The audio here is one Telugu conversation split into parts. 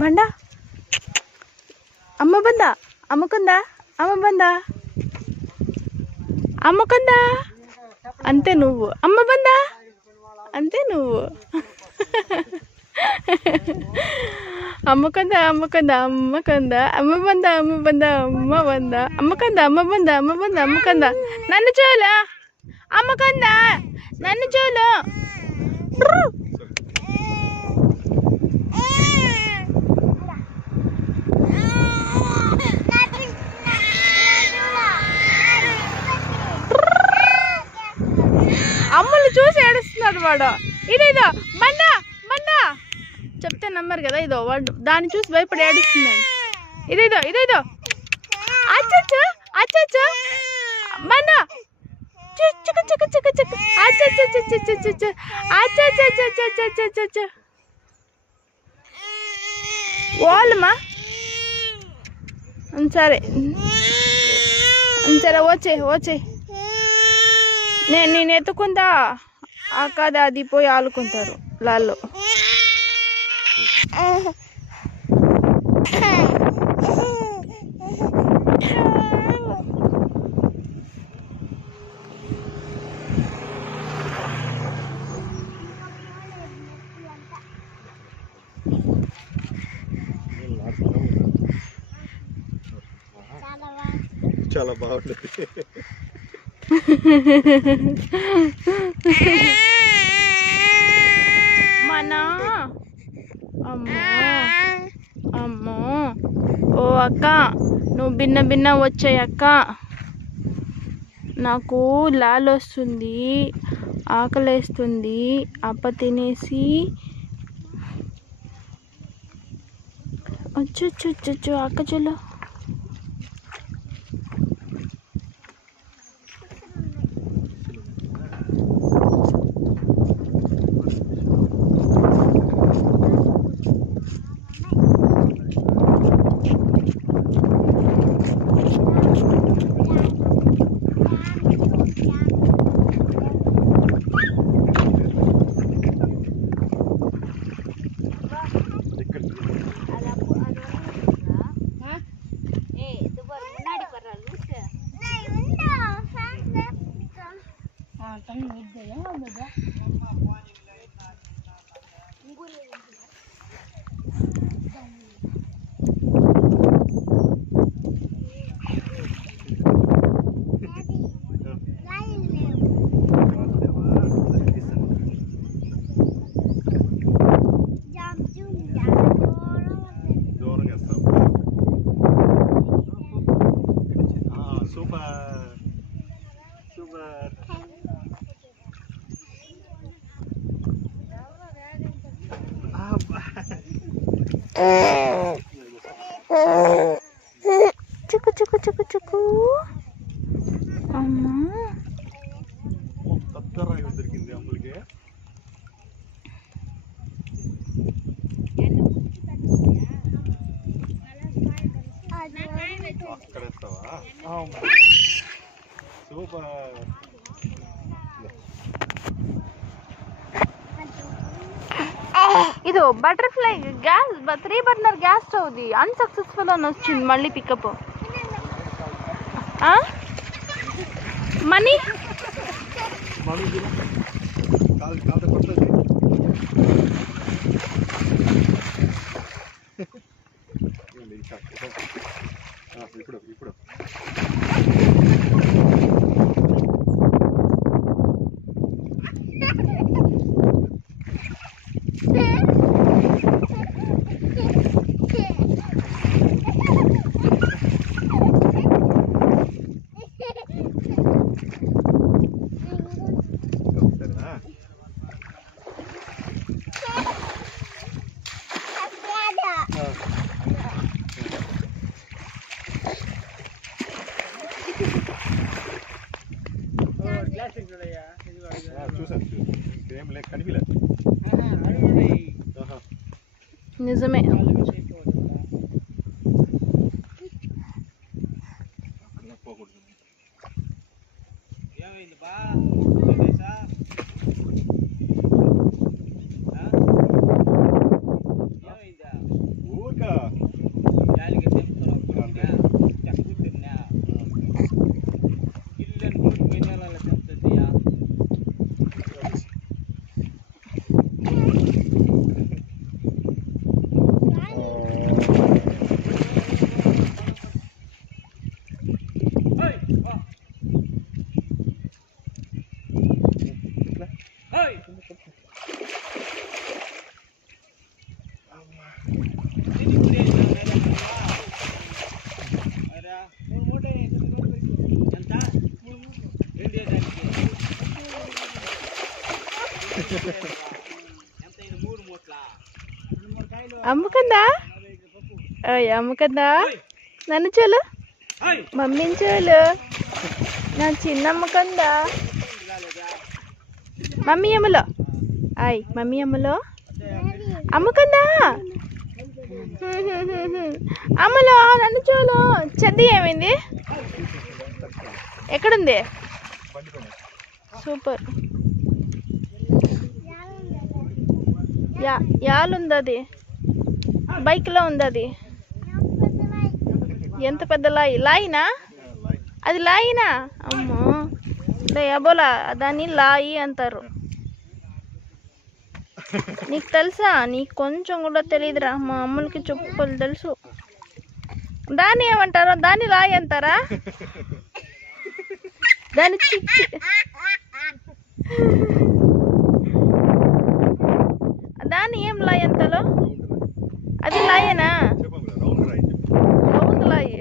బండ అమ్మ బందా అమ్ముకుందా అమ్మ బందా అమ్ముకుందా అంతే నువ్వు అమ్మ బందా అంతే నువ్వు అమ్ముకుందా అమ్ముకుందా అమ్మకుందా అమ్మ బందా అమ్మ బందా అమ్మ బందా అమ్మకుందా అమ్మ బందా అమ్మ బందా అమ్మకుందా నన్ను చూలు అమ్మకుందా నన్ను చూలు అమ్ములు చూసి ఏడుస్తున్నాడు వాడు. ఇదేదో బండా బండా చెప్తే నమ్మరు కదా. ఇదో వాడు దాన్ని చూసి భయపడి ఏడుస్తున్నాడు. ఇదేదో అచ్చచ్చు అచ్చచ్చు బండా చిక్కు చిక్కు చిక్కు చిక్కు అచ్చచ్చు అచ్చచ్చు వాళ్ళమ్మా సరే సరే వచ్చే నేను ఎత్తుకుందా కాదు అది పోయి ఆడుకుంటారు లాల్లో. చాలా బాగుంటుంది. మన అమ్మో ఓ అక్క నువ్వు భిన్న వచ్చాయి అక్క. నాకు లాలొస్తుంది, ఆకలేస్తుంది. అప్ప తినేసి వచ్చు అక్క చెల్లు. చిక్కు అమ్మా దొరికింది అమ్ములకి. అక్కడేస్తావా? సూపర్. ఇది బటర్ఫ్లై గ్యాస్ 3 బర్నర్ గ్యాస్ స్టవ్ది అన్సక్సెస్ఫుల్ అని వచ్చింది. మళ్ళీ పికప్ మనీ ఇప్పుడు చూసాను ఏం లేక కనిపించలేదు. నిజమే. అమ్ముకుందా అమ్ముకుందా నన్ను చూలు మమ్మీని చూలు నా చిన్న అమ్మకుందా మమ్మీ అమ్మలో మమ్మీ అమ్మలో అమ్ముకుందా అమ్మలో నన్ను చూలు చెద్ది ఏమైంది ఎక్కడుంది సూపర్ యాలుంది అది బైక్లో ఉంది అది ఎంత పెద్ద లాయినా అది లాయినా అమ్మో అబోలా దాన్ని లాయి అంటారు నీకు తెలుసా నీకు కొంచెం కూడా తెలియదురా మా అమ్మలకి చెప్పుకోలు తెలుసు దాన్ని ఏమంటారో దాన్ని లాయి అంటారా దాన్ని దాన్ని ఏం లాయి అంతలో అది లాయేనా రౌండ్ లాయి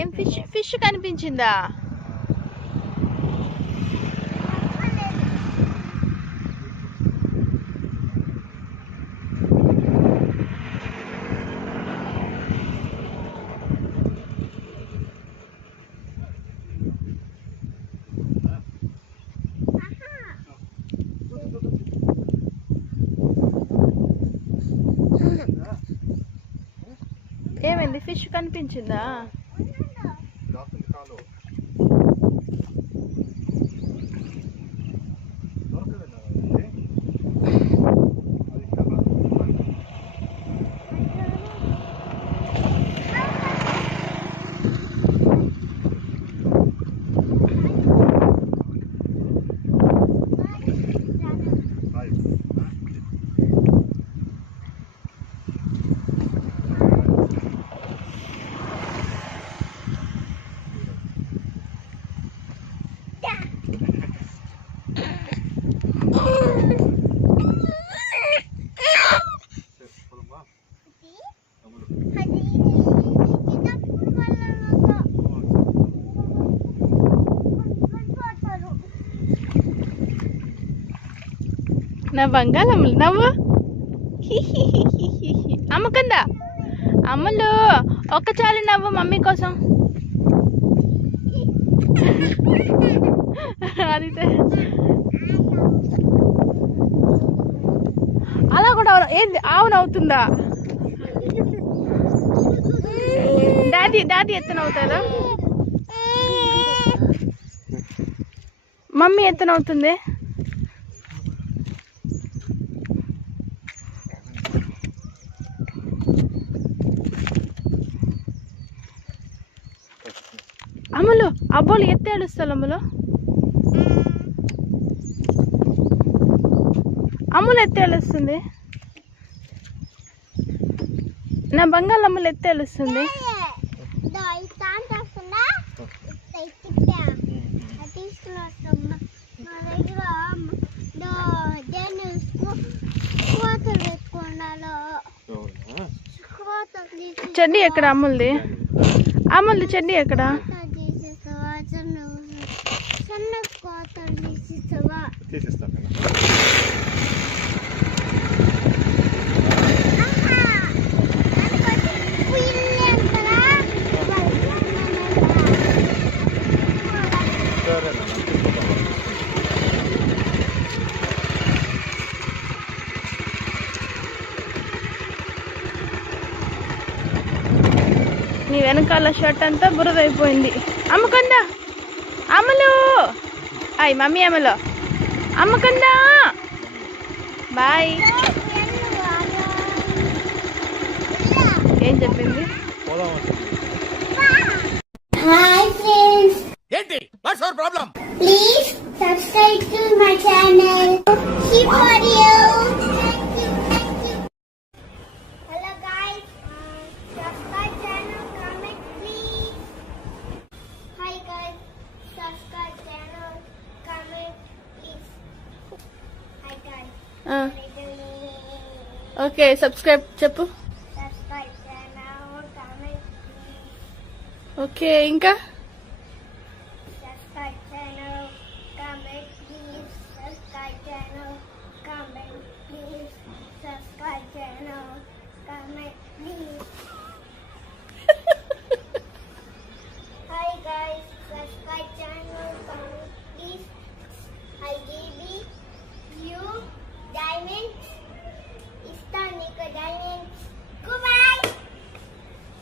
ఏం ఫిష్ కనిపించిందా ఏమైంది ఫిష్ కనిపించిందా నా బంగాళమ్మలు నవ్వు అమ్మకందా అమ్మలు ఒక్కచారి నవ్వు మమ్మీ కోసం అది అలా కూడా ఏంది ఆవు నవ్వుతుందా డాడీ ఎత్తనవుతారా మమ్మీ ఎత్తనవుతుంది అమ్మలు అబ్బోలు ఎత్తే ఏడుస్తారు అమ్ములు ఎత్తే ఏడుస్తుంది నా బంగాళమ్మలు ఎత్తే ఏడుస్తుంది చెడ్డీ ఎక్కడ అమ్ములది చెడ్డీ ఎక్కడ నీ వెనకాల షర్ట్ అంతా బురదైపోయింది అమ్మకందా అమ్మలు మమ్మీ అమ్మలో అమ్మకందా బాయ్ ఏం చెప్పింది హాయ్ ఫ్రెండ్స్ ఏంటి what's your problem please subscribe to my channel keep audio okay subscribe చెప్పు. సబ్స్క్రైబ్ చేయండి, కామెంట్ ఓకే ఇంకా